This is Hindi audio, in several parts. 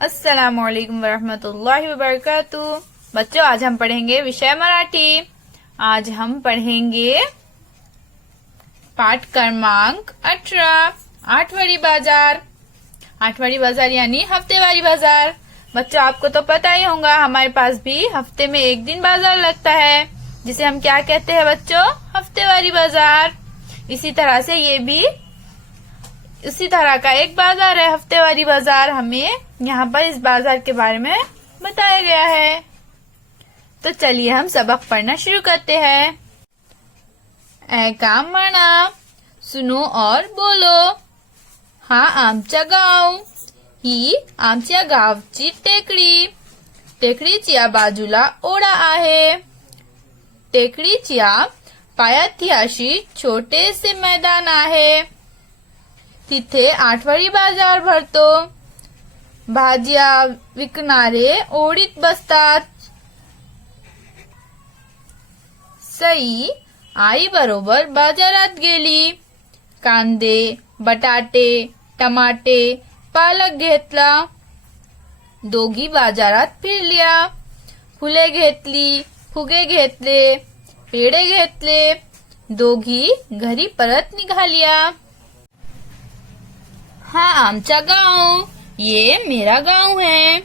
अस्सलामुअलैकुम वरहमतुल्लाहि वबरकातुह। बच्चों, आज हम पढ़ेंगे विषय मराठी। आज हम पढ़ेंगे पाठ क्रमांक 18, आठवारी बाजार। आठवारी बाजार यानी हफ्तेवारी बाजार। बच्चों, आपको तो पता ही होगा, हमारे पास भी हफ्ते में एक दिन बाजार लगता है, जिसे हम क्या कहते हैं बच्चों? हफ्तेवारी बाजार। इसी तरह से ये भी उसी तरह का एक बाजार है, हफ्तेवारी बाजार। हमें यहाँ पर इस बाजार के बारे में बताया गया है। तो चलिए हम सबक पढ़ना शुरू करते हैं। ऐ काम म्हणा, सुनो और बोलो। हा आमचा गाव, ही आमच्या गावची टेकडी। टेकडीच्या बाजूला ओढा आहे। टेकडीच्या पायथ्याशी छोटेसे मैदान आहे। तिथे आठवडी बाजार भरतो। भाज्या विकणारे ओढीत बसतात। सई आई बरोबर बाजारात गेली। कांदे, बटाटे, टमाटे, पालक घेतला। दोघी बाजारात फिरल्या। फुले घेतली, फुगे घेतले, पेढे घेतले। दोघी घरी परत निघाल्या। हाँ आमचा गाव, ये मेरा गांव है।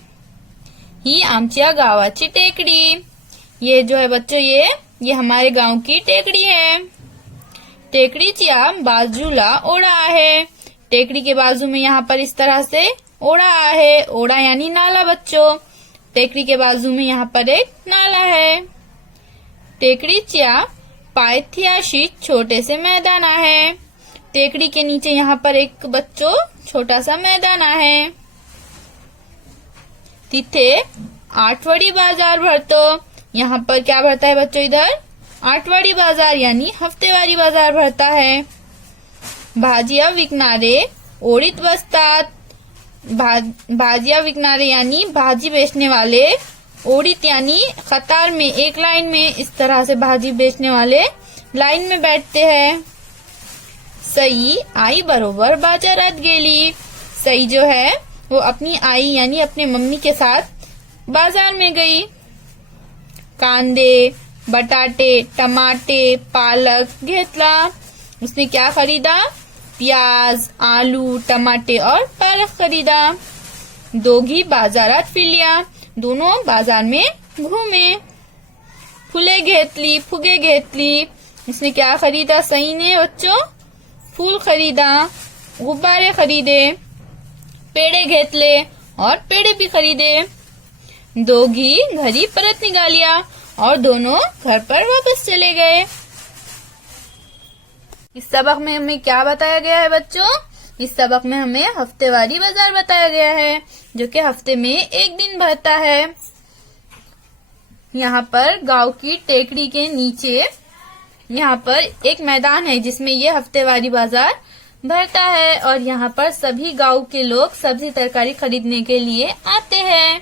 ही आमच्या गावाची टेकडी। ये जो है बच्चों, ये हमारे गांव की टेकडी है। टेकडीच्या बाजूला ओढा आहे। टेकड़ी के बाजू में यहाँ पर इस तरह से ओढा आहे। ओढा यानी नाला बच्चों। टेकड़ी के बाजू में यहाँ पर एक नाला है। टेकडीच्या पायथ्याशी छोटे से मैदान आहे। टेकड़ी के नीचे यहाँ पर एक बच्चों छोटा सा मैदान आहे। तिथे आठवडी बाजार भरतो। यहाँ पर क्या भरता है बच्चों? इधर आठवडी बाजार यानी हफ्तेवारी बाजार भरता है। भाजिया विकणारे ओढीत बसतात। भाजिया विकणारे यानी भाजी बेचने वाले। ओढीत यानी कतार में, एक लाइन में, इस तरह से भाजी बेचने वाले लाइन में बैठते हैं। सई आई बरोबर बाजारात गेली। सई जो है वो अपनी आई यानी अपने मम्मी के साथ बाजार में गई। कांदे, बटाटे, टमाटे, पालक घेतला। उसने क्या खरीदा? प्याज, आलू, टमाटे और पालक खरीदा। दोघी बाजारात फिरल्या। दोनों बाजार में घूमे। फुले घेतली, फुगे घेतली। उसने क्या खरीदा? सई ने बच्चों फूल खरीदा, गुब्बारे खरीदे, पेढे घेतले और पेढे भी खरीदे। दोघी घरी परत निघाल्या और दोनों घर पर वापस चले गए। इस सबक में हमें क्या बताया गया है बच्चों? इस सबक में हमें हफ्तेवारी बाजार बताया गया है, जो कि हफ्ते में एक दिन भरता है। यहाँ पर गांव की टेकड़ी के नीचे यहाँ पर एक मैदान है, जिसमें ये हफ्तेवारी बाजार भरता है। और यहाँ पर सभी गांव के लोग सब्जी तरकारी खरीदने के लिए आते हैं।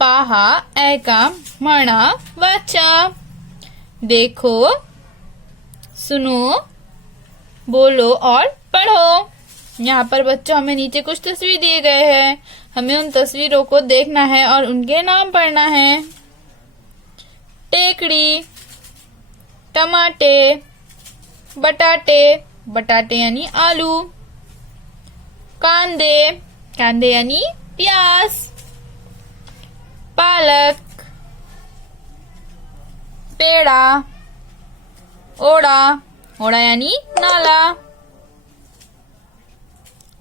पाहा, ऐका, म्हणा, वाचा। देखो, सुनो, बोलो और पढ़ो। यहाँ पर बच्चों हमें नीचे कुछ तस्वीर दिए गए हैं। हमें उन तस्वीरों को देखना है और उनके नाम पढ़ना है। टेकड़ी, टमाटे, बटाटे, बटाटे यानी आलू। कांदे, कांदे यानी प्याज। पालक, पेड़ा, ओढा, ओढा यानी नाला।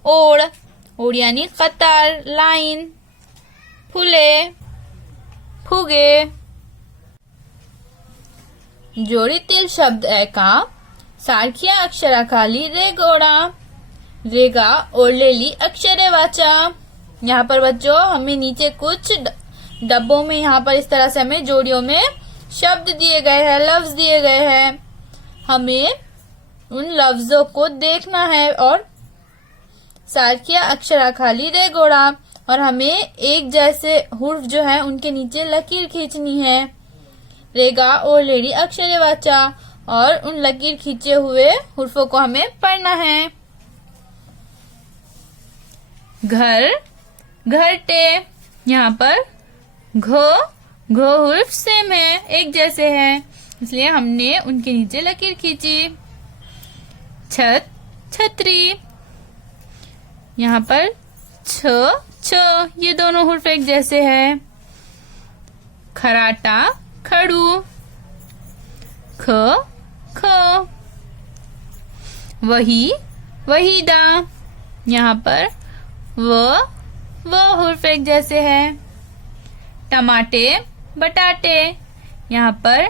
ओढ, ओढ यानी कतार, लाइन। फुले, फुगे। जोडीतील शब्द ऐका। सारख्या अक्षराखाली रेघ ओढा। रेगा ओढलेली अक्षरे वाचा। यहाँ पर बच्चों हमें नीचे कुछ डब्बों में यहाँ पर इस तरह से हमें जोड़ियों में शब्द दिए गए हैं, लफ्ज दिए गए हैं। हमें उन लफ्जों को देखना है और सारख्या अक्षराखाली रेघ ओढा, और हमें एक जैसे हुर्फ जो है उनके नीचे लकीर खींचनी है। रेगा ओढलेली अक्षरे वाचा, और उन लकीर खींचे हुए हुर्फों को हमें पढ़ना है। घर, घरटे। यहाँ पर घ हुर्फ सेम है, एक जैसे है, इसलिए हमने उनके नीचे लकीर खींची। छत, छतरी। यहाँ पर छ, ये दोनों हुर्फ एक जैसे है। खराटा, खड़ू। ख, वही, वहीदा। यहाँ पर व हुर्फ एक जैसे है। टमाटे, बटाटे। यहाँ पर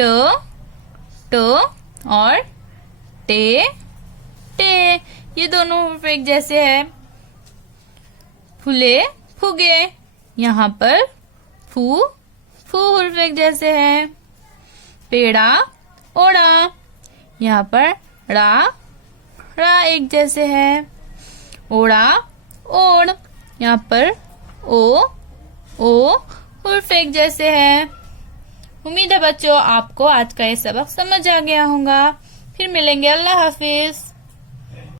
ट और टे, ये दोनों हुर्फ एक जैसे है। फूले, फुगे। यहाँ पर फू हुर्फ एक जैसे है। पेड़ा, ओड़ा। यहाँ पर रा एक जैसे है। ओड़ा, ओड़। यहाँ पर ओ हुर्फ एक जैसे है। उम्मीद है बच्चों आपको आज का ये सबक समझ आ गया होगा। फिर मिलेंगे। अल्लाह हाफिज।